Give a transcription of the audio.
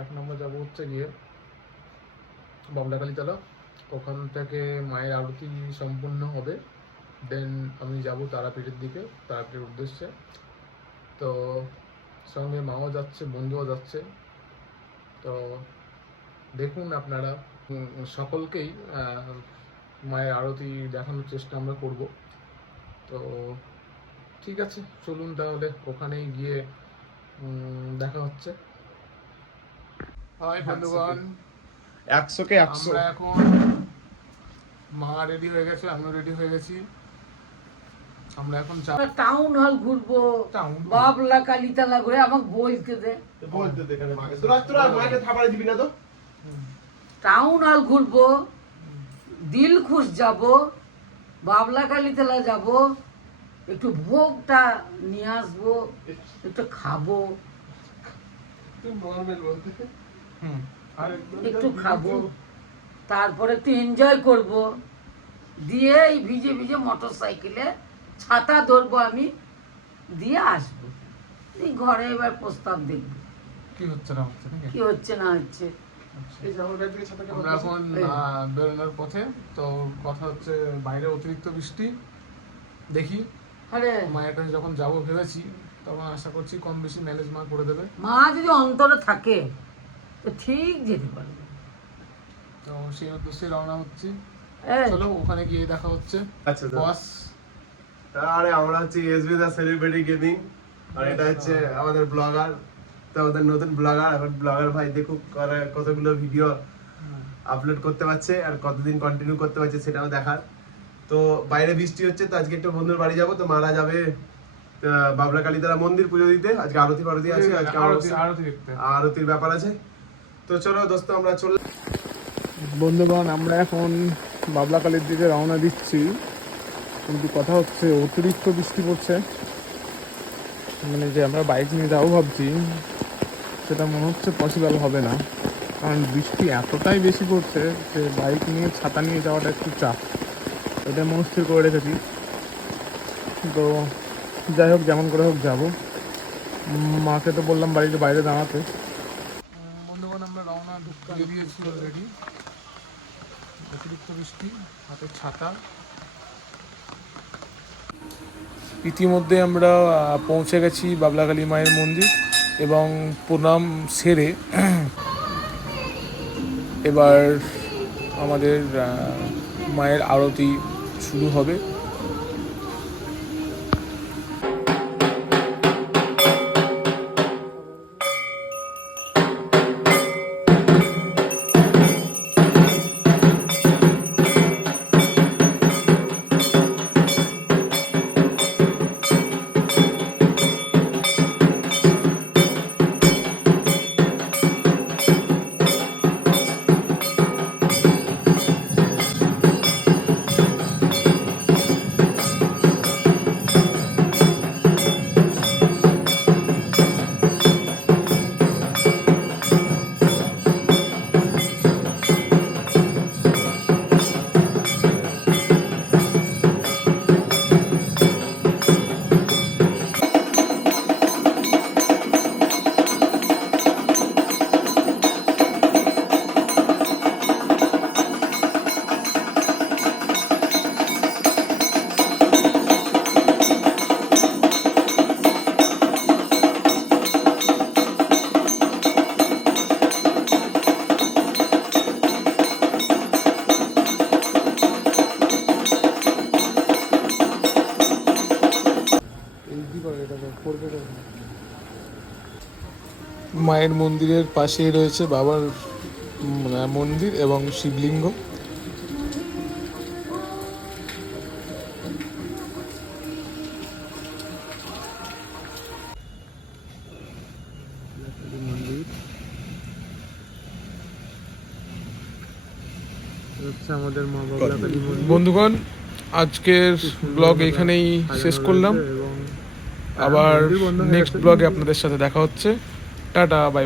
এখন আমরা যাব হচ্ছে গিয়ে বাবলাকালীতলা ওখান থেকে মায়ের আরতি সম্পূর্ণ হবে। দেন আমি যাব তারাপীঠের দিকে, তারাপীঠের উদ্দেশ্যে। তো সঙ্গে মাও যাচ্ছে, বন্ধুও যাচ্ছে। তো দেখুন আপনারা, সকলকেই মায়ের আরতি দেখানোর চেষ্টা আমরা করব। তো ঠিক আছে, চলুন তাহলে ওখানেই গিয়ে দেখা হচ্ছে। হাই বন্ধুগণ একশোকে একশো আমরা এখন মা রেডি হয়ে গেছে আমিও রেডি হয়ে গেছি। আমরা এখন যাব টাউন হল ঘুরবো। টাউন বাবলা কালীতলা ঘুরে আমাকে বলতে দে। বলতে দে এখানে মাকে। তোরা তোরা মাকে দিবি না তো? টাউন হল ঘুরবো। দিলখুশ যাব। বাবলা কালীতলা যাব। একটু ভোগটা নিয়ে আসব। একটু খাব। নর্মাল বলতে। একটু খাব। তারপরে একটু এনজয় করব। দিয়ে এই ভিজে ভিজে মোটর সাইকেলে ছাতা ধরবো আমি দিয়ে আসব। এই ঘরে এবার প্রস্তাব দেখব। কি হচ্ছে না হচ্ছে কি হচ্ছে না হচ্ছে। যে আমার এখন বেরোনোর পথে তো কথা হচ্ছে বাইরে অতিরিক্ত বৃষ্টি। দেখি। আরে। মায়ের কাছে যখন যাব ভেবেছি তখন আশা করছি কম বেশি ম্যানেজ মা করে দেবে। মা যদি অন্তরে থাকে ঠিক যেতে পারবে। তো সেই উদ্দেশ্যে রওনা হচ্ছি। চলো ওখানে গিয়ে দেখা হচ্ছে। আচ্ছা বস। আরে আমরা হচ্ছে এসবি দা সেলিব্রিটি গেমিং আর এটা হচ্ছে আমাদের ব্লগার তো আমাদের নতুন ব্লগার এখন ব্লগার ভাই দেখুক করে- কতগুলো ভিডিও আপলোড করতে পারছে আর কতদিন কন্টিনিউ করতে পারছে সেটাও দেখার। তো বাইরে বৃষ্টি হচ্ছে তো আজকে একটু বন্ধুর বাড়ি যাব। তো মারা যাবে বাবলা কালীতলা মন্দির পুজো দিতে। আজকে আরতি ফারতি আছে আজকে আরতি আরতি আরতির ব্যাপার আছে। তো চলো দোস্ত, আমরা চলে বন্ধুগণ, আমরা এখন বাবলাকালীর দিকে রওনা দিচ্ছি। কিন্তু কথা হচ্ছে, অতিরিক্ত বৃষ্টি পড়ছে। মানে যে আমরা বাইক নিয়ে যাব ভাবছি, সেটা মনে হচ্ছে পসিবল হবে না। কারণ বৃষ্টি এতটাই বেশি পড়ছে যে বাইক নিয়ে, ছাতা নিয়ে যাওয়াটা একটু চাপ এটা মনস্থির করে রেখেছি। তো যাই হোক, যেমন করে হোক যাব। মাকে তো বললাম বাড়িতে বাইরে দাঁড়াতে। অতিরিক্ত বৃষ্টি হাতে ছাতা। ইতিমধ্যে আমরা পৌঁছে গেছি বাবলাকালী মায়ের মন্দির এবং প্রণাম সেরে। এবার আমাদের মায়ের আরতি শুরু হবে। মায়ের মন্দিরের পাশেই রয়েছে বাবার মন্দির এবং শিবলিঙ্গ। বন্ধুগণ আজকের ব্লগ এখানেই শেষ করলাম। আবার নেক্সট ব্লগে আপনাদের সাথে দেখা হচ্ছে। Tata bye